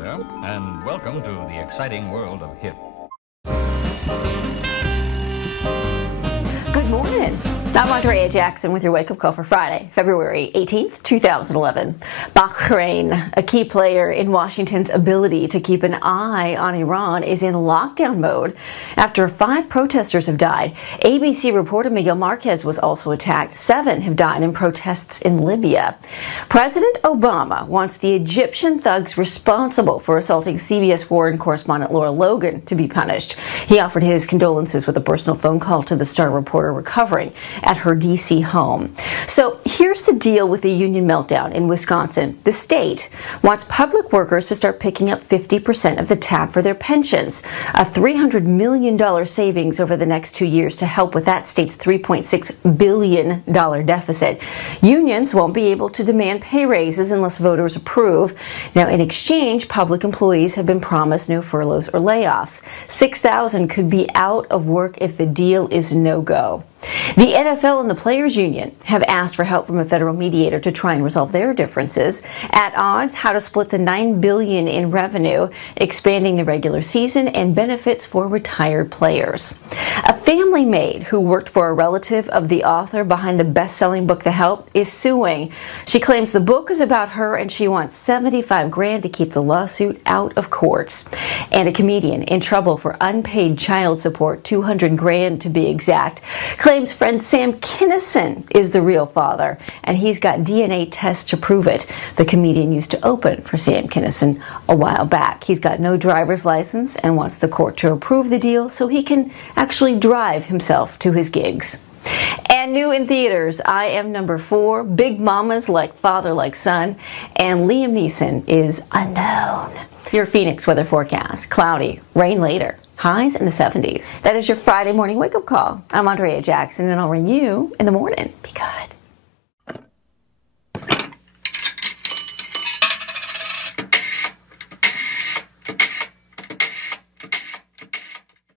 there, and welcome to the exciting world of hip. Good morning. I'm Andrea Jackson with your wake-up call for Friday, February 18th, 2011. Bahrain, a key player in Washington's ability to keep an eye on Iran, is in lockdown mode after 5 protesters have died. ABC reporter Miguel Marquez was also attacked. 7 have died in protests in Libya. President Obama wants the Egyptian thugs responsible for assaulting CBS foreign correspondent Laura Logan to be punished. He offered his condolences with a personal phone call to the Star reporter recovering at her D.C. home. So here's the deal with the union meltdown in Wisconsin. The state wants public workers to start picking up 50% of the tab for their pensions, a $300 million savings over the next 2 years to help with that state's $3.6 billion deficit. Unions won't be able to demand pay raises unless voters approve. Now, in exchange, public employees have been promised no furloughs or layoffs. 6,000 could be out of work if the deal is no-go. The NFL and the Players Union have asked for help from a federal mediator to try and resolve their differences. At odds, how to split the $9 billion in revenue, expanding the regular season, and benefits for retired players. A family maid who worked for a relative of the author behind the best-selling book The Help is suing. She claims the book is about her and she wants $75 grand to keep the lawsuit out of courts. And a comedian in trouble for unpaid child support, $200 grand to be exact, claims friend Sam Kinison is the real father, and he's got DNA tests to prove it. The comedian used to open for Sam Kinison a while back. He's got no driver's license and wants the court to approve the deal so he can actually drive himself to his gigs. And new in theaters, I Am Number 4, Big Mamas Like Father Like Son, and Liam Neeson is Unknown. Your Phoenix weather forecast: cloudy, rain later. Highs in the 70s. That is your Friday morning wake-up call. I'm Andrea Jackson, and I'll ring you in the morning because